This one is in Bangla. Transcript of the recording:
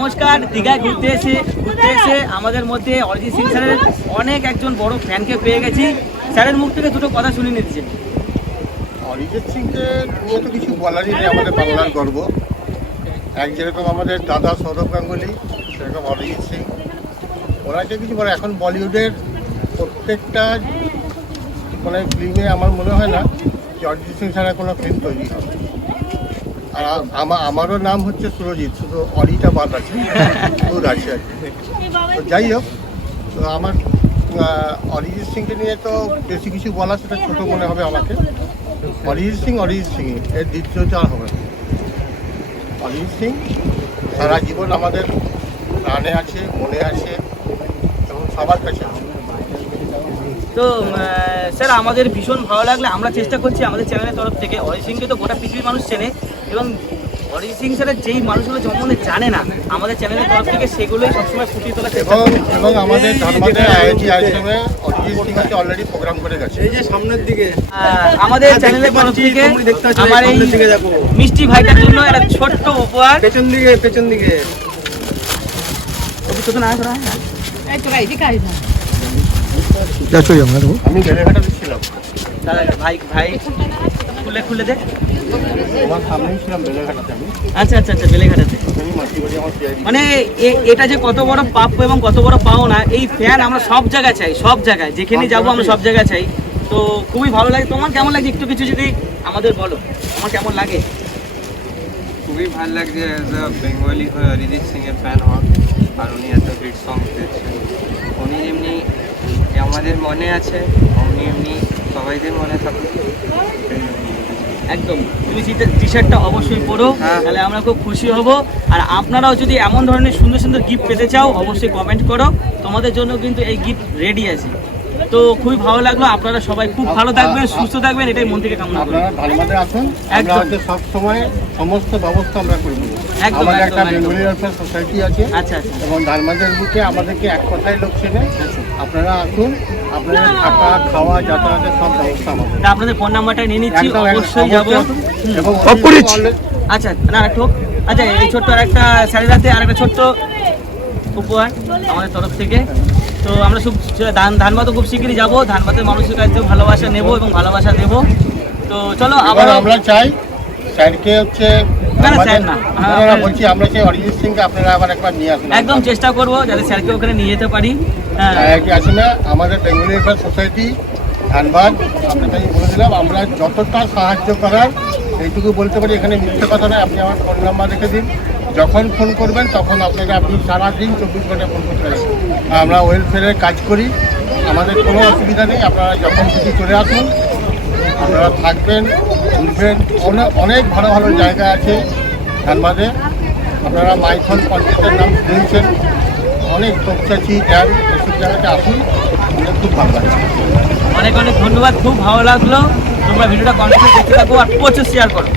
নমস্কার। দীঘায় ঘুরতে এসে আমাদের মধ্যে অরিজিৎ সিং স্যারের অনেক একজন বড় ফ্যানকে পেয়ে গেছি। স্যারের মুখ থেকে দুটো কথা শুনে নিচ্ছেন। অরিজিৎ সিংকে নিয়ে তো কিছু বলারই নেই, আমাদের বাংলার গর্ব। যেরকম আমাদের দাদা সৌরভ গাঙ্গুলি, সেরকম অরিজিৎ সিং। ওনাকে কিছু বলে, এখন বলিউডের প্রত্যেকটা ফিল্মে আমার মনে হয় না যে অরিজিৎ সিং ছাড়া কোনো ফিল্ম তৈরি হবে। আর আমারও নাম হচ্ছে সুরজিৎ, শুধু অরিটা বাদ আছে, সুর আছে আর কি। তো যাই হোক, তো আমার অরিজিৎ সিংকে নিয়ে তো বেশি কিছু বলা সেটা ছোটো মনে হবে আমাকে। অরিজিৎ সিং এর দ্বিতীয়টা আর হবে না। অরিজিৎ সিং সারা জীবন আমাদের প্রাণে আছে, মনে আছে এবং সবার কাছে আছে। তো স্যার আমাদের ভীষণ ভালো লাগলে আমরা চেষ্টা করছি আমাদের চ্যানেলের তরফ থেকে। অরিজিৎ সিংকে তো গোটা পৃথিবীর মানুষ চেনে এবং অরিজিৎ সিং স্যারের যেই মানুষগুলো সম্বন্ধে জানে না আমাদের চ্যানেলের তরফ থেকে সেগুলোই সবসময় ফুটিয়ে তোলা চেষ্টা করি। এবং আমাদের ধানবাদে আইআইটি আইএসএমে অরিজিৎ সিং হচ্ছে অলরেডি প্রোগ্রাম করে গেছে। এই যে সামনের দিকে আমাদের চ্যানেলের তরফ থেকে আমার এই মিষ্টি ভাইটার জন্য একটা ছোট্ট উপহার। পেছন দিকে আমি বেলেঘাটা দিচ্ছিলাম। ভাই খুলে দে। আমার সামনেই ছিলাম বেলেঘাটাতে আমি। আচ্ছা বেলেঘাটাতে। মানে এটা যে কত বড় প্রাপ্য এবং কত বড় পাওনা। এই ফ্যান আমরা সব জায়গায় চাই, সব জায়গায় যেখানে যাবো আমরা সব জায়গায় চাই। তো খুবই ভালো লাগে। তোমার কেমন লাগে একটু কিছু যদি আমাদের বলো, আমার কেমন লাগে? খুবই ভালো লাগছে অ্যাজ আ বেঙ্গলি হয়ে অরিজিৎ সিংয়ের ফ্যান হওয়া। আর উনি এত হিট সং দিচ্ছেন, উনি যেমনি আমাদের মনে আছে অমনি এমনি সবাইদের মনে থাকুক। একদম, তুমি টি শার্টটা অবশ্যই পরো, তাহলে আমরা খুব খুশি হব। আর আপনারাও যদি এমন ধরনের সুন্দর সুন্দর গিফট পেতে চাও অবশ্যই কমেন্ট করো, তোমাদের জন্য কিন্তু এই গিফট রেডি আছে। তো খুবই ভালো লাগলো। আপনারা সবাই খুব ভালো থাকবেন, সুস্থ থাকবেন, এটাই মন থেকে কামনা করি। আপনারা ধানবাদে আসুন, আমরা সব সময় সমস্ত ব্যবস্থা আমরা করে দেবো। আমাদের একটা বেঙ্গলি ওয়েলফেয়ার সোসাইটি আছে। আচ্ছা এবং ধানবাদের বুকে আমাদেরকে এক কথায় লোক চেনে। আপনারা আসুন, আপনাদের থাকা খাওয়া যাতায়াতের সব ব্যবস্থা আমাদের। আপনাদের ফোন নাম্বারটা নিয়ে নিচ্ছি, অবশ্যই যাবো। এবং আচ্ছা এই ছোট্ট আর একটা স্যারের হাতে আর একটা ছোট্ট উপহার আমাদের তরফ থেকে। তো আমরা ধানবাদও খুব শীঘ্রই যাবো। ধানবাদের মানুষের কাছে ভালোবাসা নেব এবং ভালোবাসা দেবো। তো চলো আবার আমরা চাই স্যারকে হচ্ছে বলছি আমরা চাই অরিজিৎ সিংকে আপনারা আবার একবার নিয়ে আসুন। একদম চেষ্টা করবো যাতে স্যারকে ওখানে নিয়ে যেতে পারি। আসলে আমাদের বেঙ্গলি ওয়েলফেয়ার সোসাইটি ধানবাদ, আপনাকে আমি বলে দিলাম, আমরা যতটা সাহায্য করার এইটুকু বলতে পারি। এখানে মিথ্যে কথা নয়। আপনি আমার ফোন নাম্বার রেখে দিন, যখন ফোন করবেন তখন আপনি সারাদিন 24 ঘন্টা ফোন করতে পারেন। আমরা ওয়েলফেয়ারের কাজ করি, আমাদের কোনো অসুবিধা নেই। আপনারা যখন খুশি চলে আসুন, আপনারা থাকবেন, ঘুরবেন। অনেক ভালো ভালো জায়গা আছে ধানবাদে। আপনারা মাইথন পঞ্চায়েতের নাম শুনেছেন, অনেক তপচাচি ড্যাম, এসব জায়গাতে আসুন, খুব ভালো লাগছে। অনেক ধন্যবাদ, খুব ভালো লাগলো। তোমরা ভিডিওটা কন্টিনিউ দেখতে থাকো আর প্রচুর শেয়ার করো।